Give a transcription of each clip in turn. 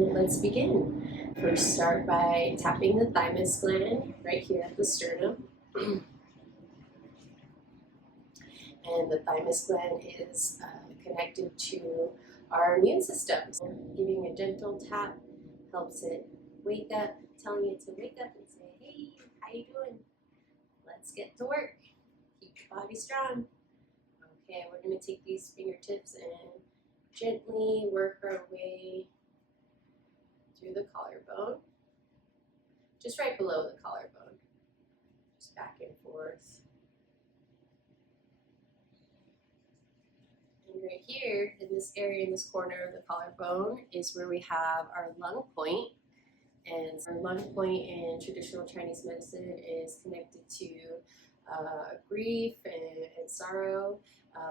Let's begin. First, start by tapping the thymus gland right here at the sternum. And the thymus gland is connected to our immune system. So giving a gentle tap helps it wake up, telling it to wake up and say, hey, how you doing? Let's get to work. Keep your body strong. Okay, we're going to take these fingertips and gently work our way through the collarbone, just right below the collarbone, just back and forth. And right here, in this area, in this corner of the collarbone, is where we have our lung point. And our lung point in traditional Chinese medicine is connected to grief and sorrow,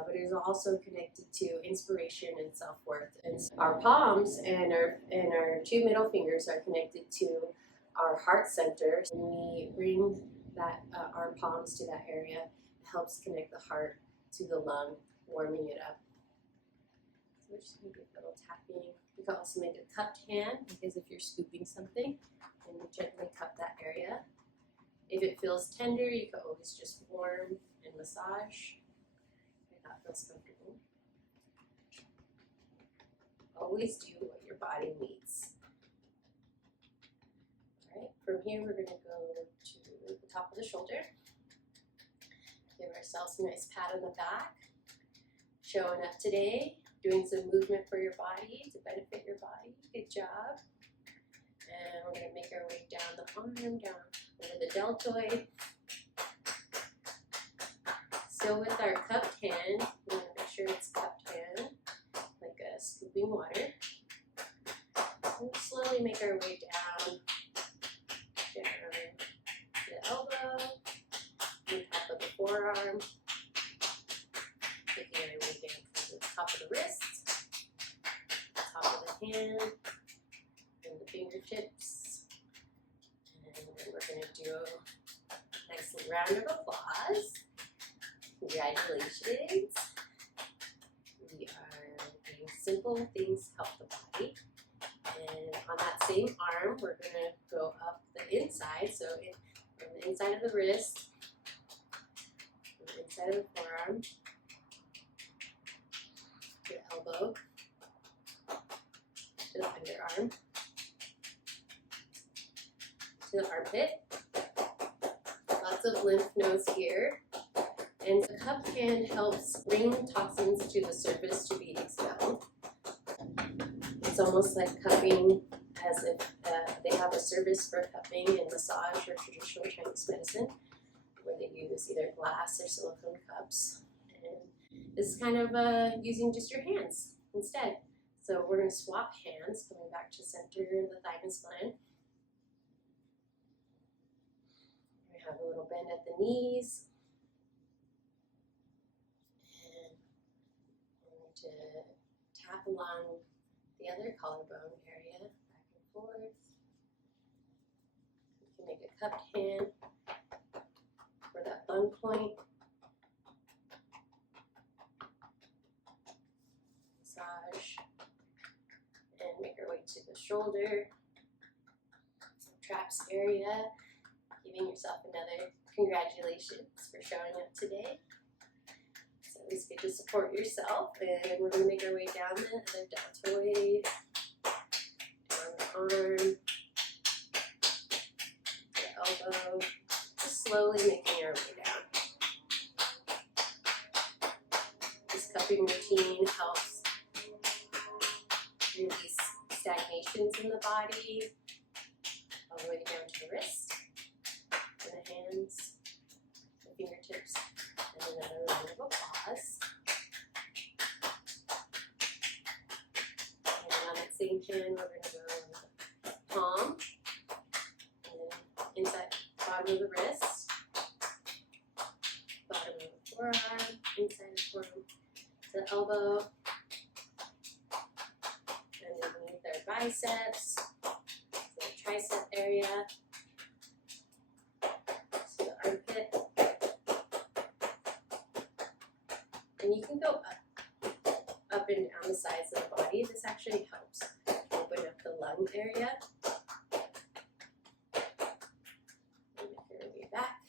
but it is also connected to inspiration and self-worth. And so our palms and our two middle fingers are connected to our heart center. When we bring that our palms to that area, it helps connect the heart to the lung, warming it up. So we're just going to do a little tapping. You can also make a cupped hand, because if you're scooping something, and you gently cup that area. If it feels tender, you can always just warm and massage if that feels comfortable. Always do what your body needs. All right, from here we're going to go to the top of the shoulder. Give ourselves a nice pat on the back. Showing up today, doing some movement for your body to benefit your body. Good job. And we're going to make our way down the arm, down over the deltoid. Still with our cupped hand, we want to make sure it's cupped hand, like a scooping water. And we'll slowly make our way down to the elbow, the top of the forearm, taking our way down to the top of the wrist, top of the hand, and the fingertips. And then we're going to do a nice round of applause. Congratulations. We are doing simple things to help the body. And on that same arm, we're going to go up the inside. So from the inside of the wrist, from the inside of the forearm, to the elbow, to the underarm, to the armpit. Lots of lymph nodes here. And the cupped hand helps bring toxins to the surface to be expelled. It's almost like cupping, as if they have a service for cupping and massage or traditional Chinese medicine, where they use either glass or silicone cups. And this is kind of using just your hands instead. So we're going to swap hands, coming back to center of the thymus gland. We have a little bend at the knees. To tap along the other collarbone area, back and forth. You can make a cupped hand for that lung point. Massage and make our way to the shoulder, traps area. Giving yourself another congratulations for showing up today. It's good to support yourself, and we're going to make our way down the other deltoid, down the arm, the elbow, just slowly making our way down. This cupping routine helps release stagnations in the body, all the way down to the wrist, and the hands, the fingertips. And another round of applause. And on that same hand, we're going to go with the palm, and then inside, bottom of the wrist, bottom of the forearm, inside the forearm, to the elbow, and underneath our biceps, to the tricep area, to the armpit. And you can go up and down the sides of the body. This actually helps open up the lung area. And make your way back.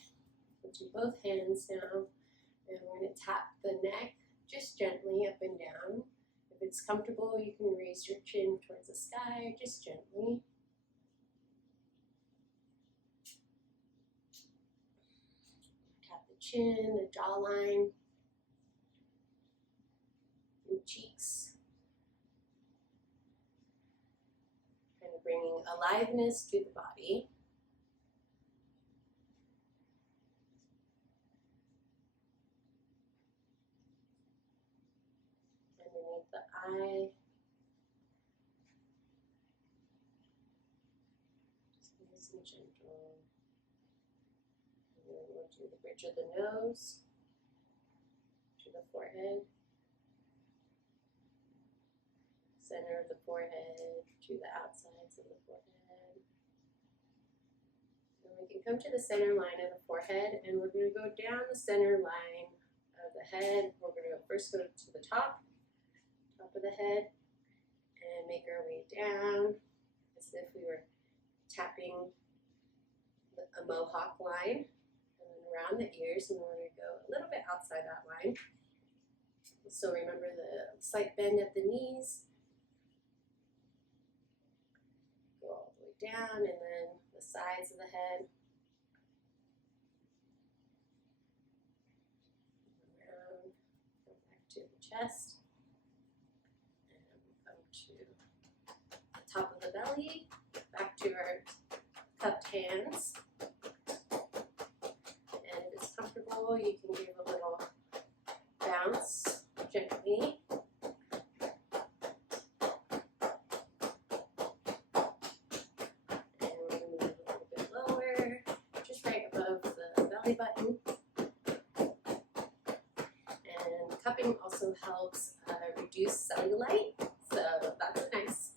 We'll do both hands now, and we're going to tap the neck just gently up and down. If it's comfortable, you can raise your chin towards the sky, just gently. Tap the chin, the jawline, and cheeks. Kind of bringing aliveness to the body. Underneath the eye. Just nice and gentle. And then we'll do the bridge of the nose to the forehead. Center of the forehead to the outsides of the forehead. And we can come to the center line of the forehead, and we're going to go down the center line of the head. We're going to first go to the top of the head, and make our way down as if we were tapping a mohawk line, and then around the ears, and we're going to go a little bit outside that line. So remember the slight bend at the knees. Go all the way down, and then the sides of the head. Around, go back to the chest. Top of the belly, back to our cupped hands. And if it's comfortable, you can give a little bounce gently. And we're going to move a little bit lower, just right above the belly button. And cupping also helps reduce cellulite, so that's a nice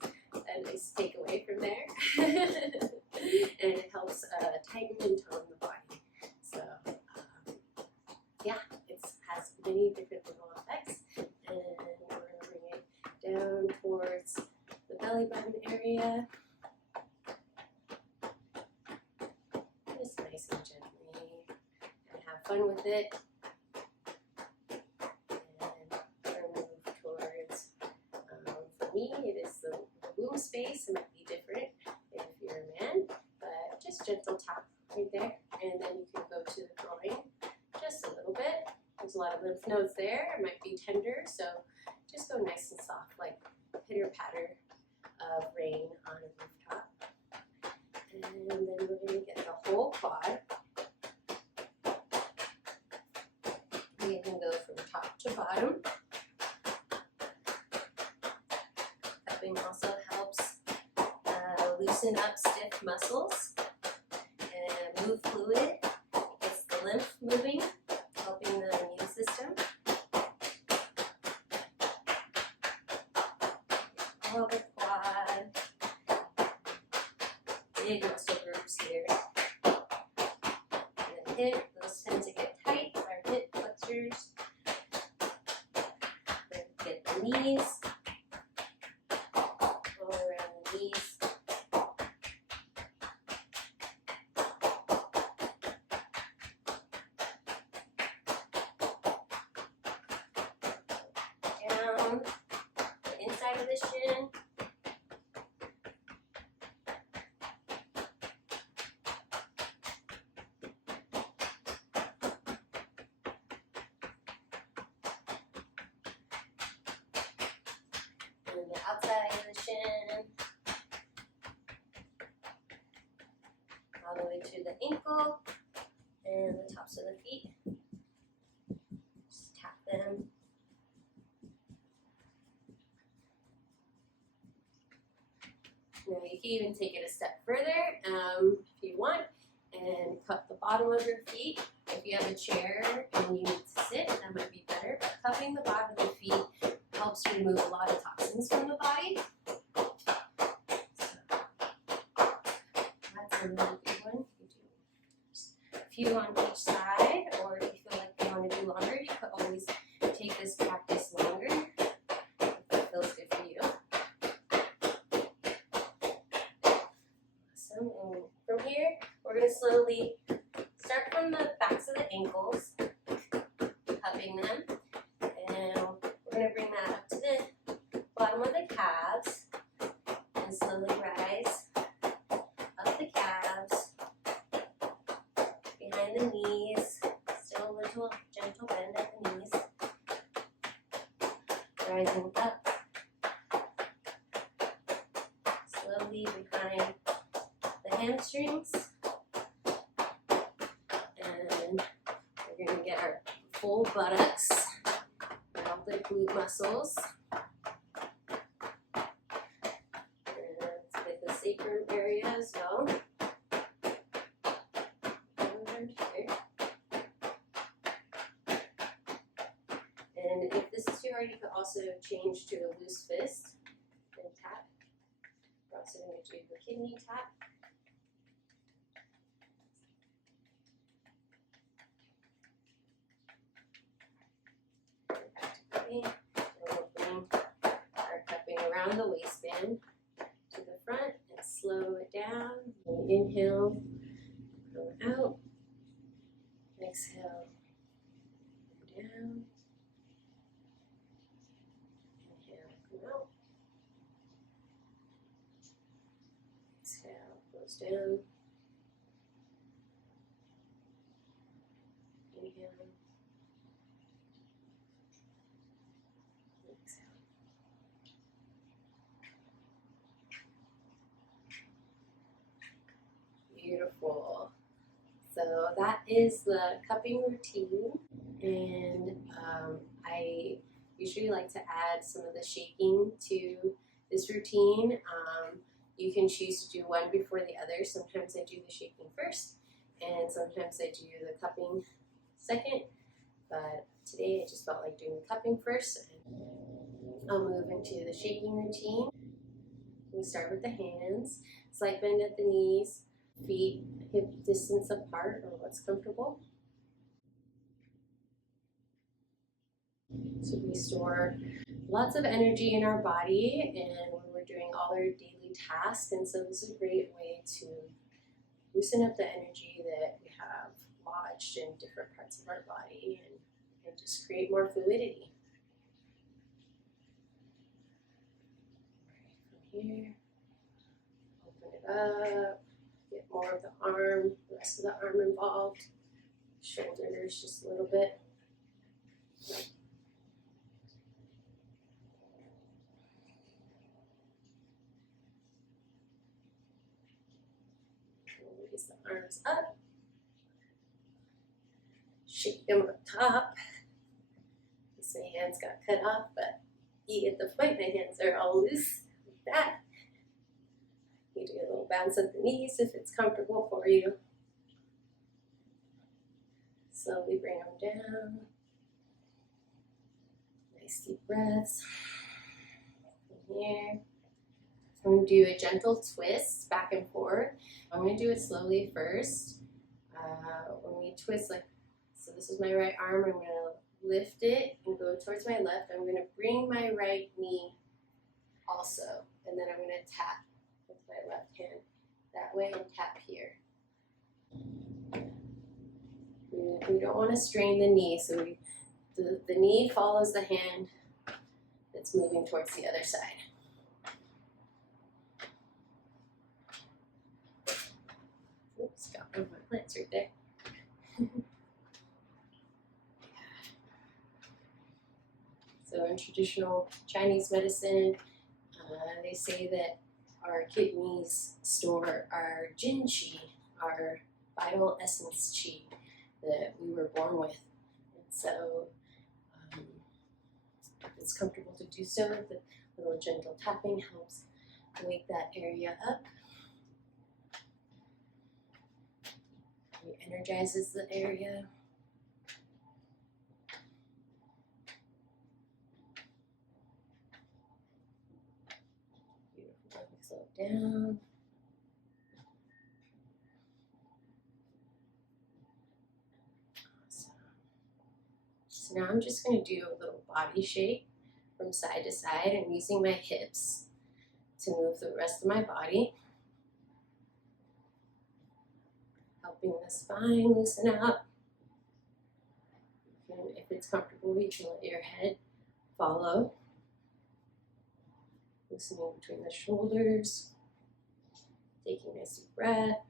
takeaway from there. And it helps tighten and tone the body. So yeah, it has many different little effects. And we're going to bring it down towards the belly button area. Just nice and gently, and have fun with it. And we're going to move towards, for me, it is the womb space. It might be different if you're a man, but just gentle tap right there, and then you can go to the groin just a little bit. There's a lot of lymph nodes there. It might be tender, so just go nice and soft, like pitter patter of rain on a rooftop. And then we're going to get the whole quad. We can go from top to bottom. Cupping also helps loosen up stiff muscles and move fluid. Gets the lymph moving, helping the immune system. All the quad, big muscle groups here. And the hip, those tend to get tight, our hip flexors. Get the knees. The inside of the shin. And the outside of the shin. All the way to the ankle and the tops of the feet. Just tap them. Now you can even take it a step further if you want, and cup the bottom of your feet. If you have a chair and you need to sit, that might be better, but cupping the bottom of the feet helps remove a lot of toxins from the body. So, that's a really good one. You do a few on each side, or if you feel like you want to do longer, you could always take this practice longer if that feels good for you. from the backs of the ankles, cupping them, and we're going to bring that up to the bottom of the calves and slowly rise up the calves, behind the knees, still a little gentle bend at the knees, rising up, slowly behind the hamstrings, and we're going to get our full buttocks and all the glute muscles. Let's get the sacrum area as well. Over here. And if this is too hard, you could also change to a loose fist and tap. We're also going to do the kidney tap. And we'll bring our cupping around the waistband to the front and slow it down. Inhale, come out. Exhale, come down. Inhale, come out. Exhale, close down. Inhale. Beautiful. So that is the cupping routine, and I usually like to add some of the shaking to this routine. You can choose to do one before the other. Sometimes I do the shaking first, and sometimes I do the cupping second, but today I just felt like doing the cupping first, and I'll move into the shaking routine. We start with the hands, slight bend at the knees, feet hip distance apart or what's comfortable. So we store lots of energy in our body and when we're doing all our daily tasks, and so this is a great way to loosen up the energy that we have lodged in different parts of our body and just create more fluidity. From here, open it up. Get more of the arm, the rest of the arm involved. Shoulders just a little bit. Raise the arms up. Shake them up top. My hands got cut off, but you get the point. My hands are all loose like that. You do a little bounce at the knees if it's comfortable for you. Slowly bring them down. Nice deep breaths. From here. I'm going to do a gentle twist back and forth. I'm going to do it slowly first. When we twist, like, so this is my right arm. I'm going to lift it and go towards my left. I'm going to bring my right knee also, and then I'm going to tap with my left hand that way and tap here. We don't want to strain the knee, so the knee follows the hand that's moving towards the other side. Oops, got one of my plants right there. So in traditional Chinese medicine, they say that our kidneys store our jin qi, our vital essence qi that we were born with. And so if it's comfortable to do so, the little gentle tapping helps wake that area up. It energizes the area. Beautiful. Slow down. Awesome. So now I'm just going to do a little body shake from side to side. I'm using my hips to move the rest of my body. Helping the spine loosen up. And if it's comfortable, you can let your head follow. Loosening between the shoulders. Taking a nice deep breath.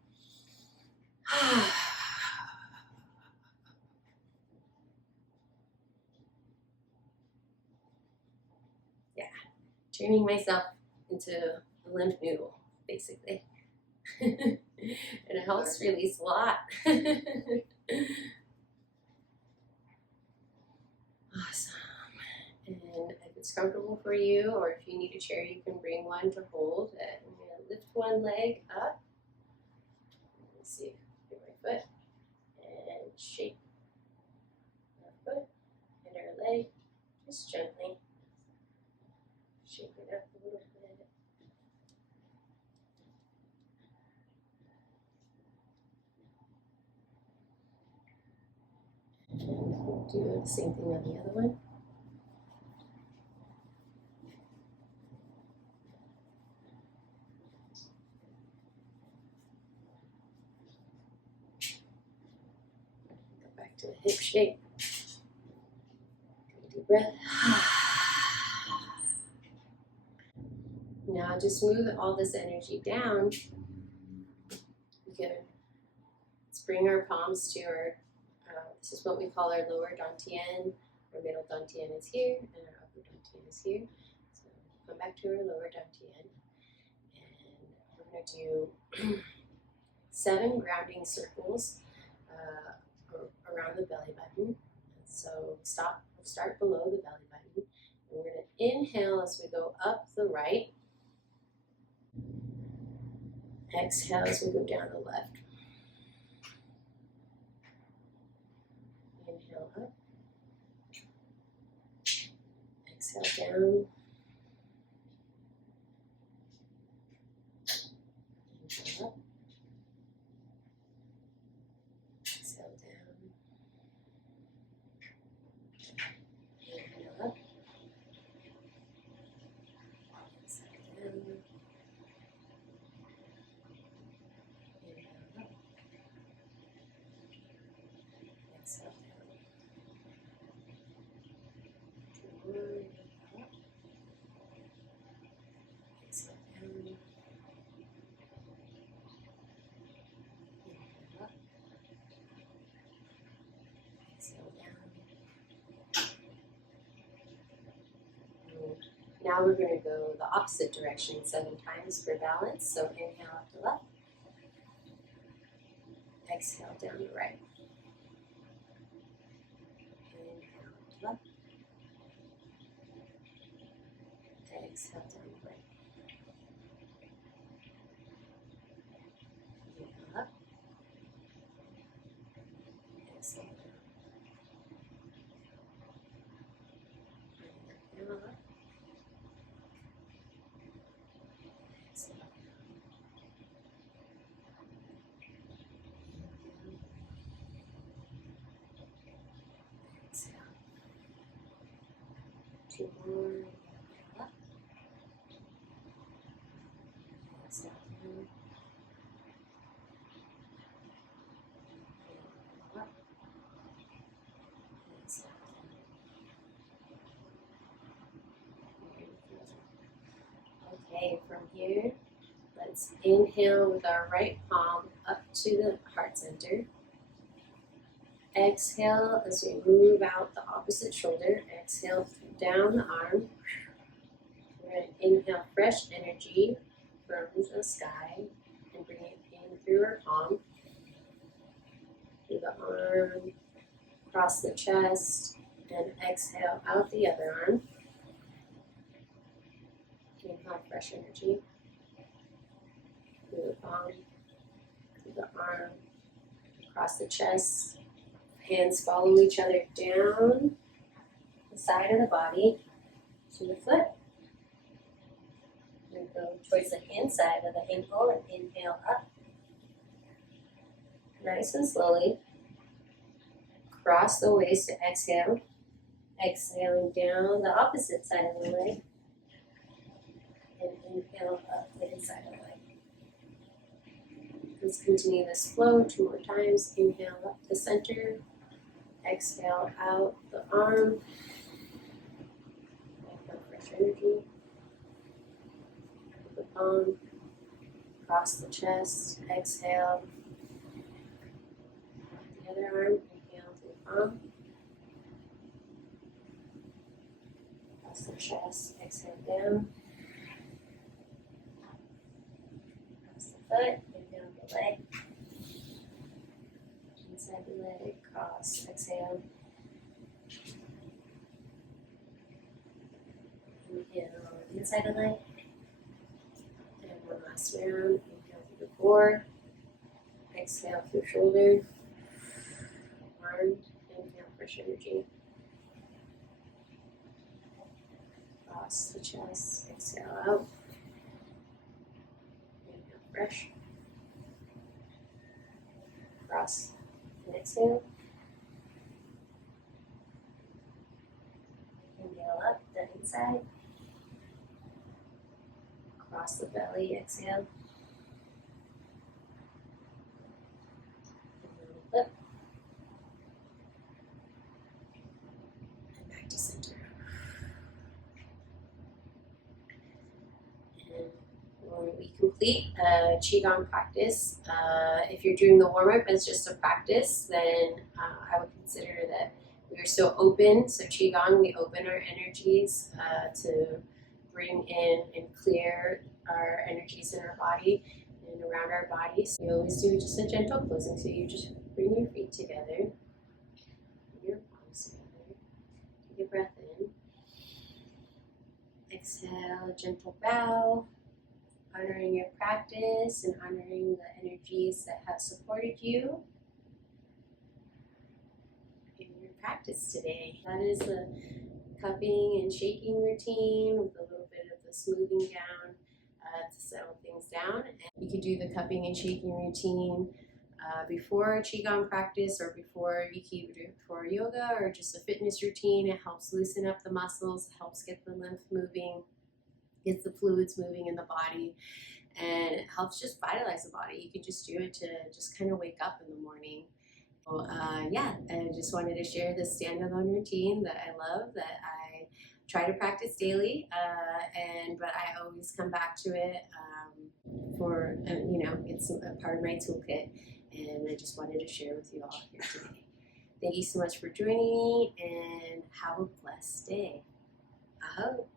Yeah, turning myself into a limp noodle, basically. And it helps release a lot. Awesome. And if it's comfortable for you, or if you need a chair, you can bring one to hold. And I'm going to lift one leg up. Let's see, get my foot. And shake our foot and our leg. Just gently. Shake it up a little bit. And we'll do the same thing on the other one. Go back to the hip shake. Take a deep breath. Now just move all this energy down. We can bring our palms to our, this is what we call our lower dantian. Our middle dantian is here, and our upper dantian is here. So come back to our lower dantian, and we're going to do 7 grounding circles around the belly button. So we'll start below the belly button, and we're going to inhale as we go up the right. Exhale as we go down the left. Inhale up. Exhale down. Inhale up. Exhale down. Inhale up. Exhale down. Now we're going to go the opposite direction 7 times for balance. So inhale up the left. Exhale down the right. Inhale up the left. Exhale down the right. Inhale up. Exhale down. Inhale up. Two more. Inhale up. Exhale down. Inhale up. Exhale down. Okay, from here, let's inhale with our right palm up to the heart center. Exhale as we move out the opposite shoulder. Exhale down the arm. We're going to inhale fresh energy from the sky and bring it in through our palm, through the arm, across the chest, and exhale out the other arm. Inhale fresh energy through the palm, through the arm, across the chest. Hands follow each other down the side of the body to the foot. And go towards the inside of the ankle and inhale up. Nice and slowly. Cross the waist to exhale. Exhaling down the opposite side of the leg. And inhale up the inside of the leg. Let's continue this flow 2 more times. Inhale up the center. Exhale out the arm. Fresh energy. The palm. Cross the chest. Exhale. The other arm. Inhale to the palm. Cross the chest. Exhale down. Cross the foot. Inhale the leg. Inside the leg. Cross. Exhale. Inhale inside the leg. And one last round. Inhale through the core. Exhale through shoulder. Arm. Inhale, fresh energy. Cross the chest. Exhale out. Inhale, fresh. Cross and exhale. Inhale up the inside. Cross the belly, exhale. Flip. And back to center. And when we complete a Qigong practice, if you're doing the warm-up as just a practice, then I would consider that we are still open. So Qigong, we open our energies to bring in and clear our energies in our body and around our bodies. We always do just a gentle closing. So you just bring your feet together, your palms together. Take a breath in. Exhale, a gentle bow, honoring your practice and honoring the energies that have supported you in your practice today. That is the cupping and shaking routine with a little bit of the smoothing down to settle things down. And you could do the cupping and shaking routine before Qigong practice, or before you can either do it before yoga or just a fitness routine. It helps loosen up the muscles, helps get the lymph moving, gets the fluids moving in the body, and it helps just vitalize the body. You could just do it to just kind of wake up in the morning. So, yeah, I just wanted to share this standalone routine that I love, that I try to practice daily, but I always come back to it for, it's a part of my toolkit, and I just wanted to share with you all here today. Thank you so much for joining me, and have a blessed day. Aho.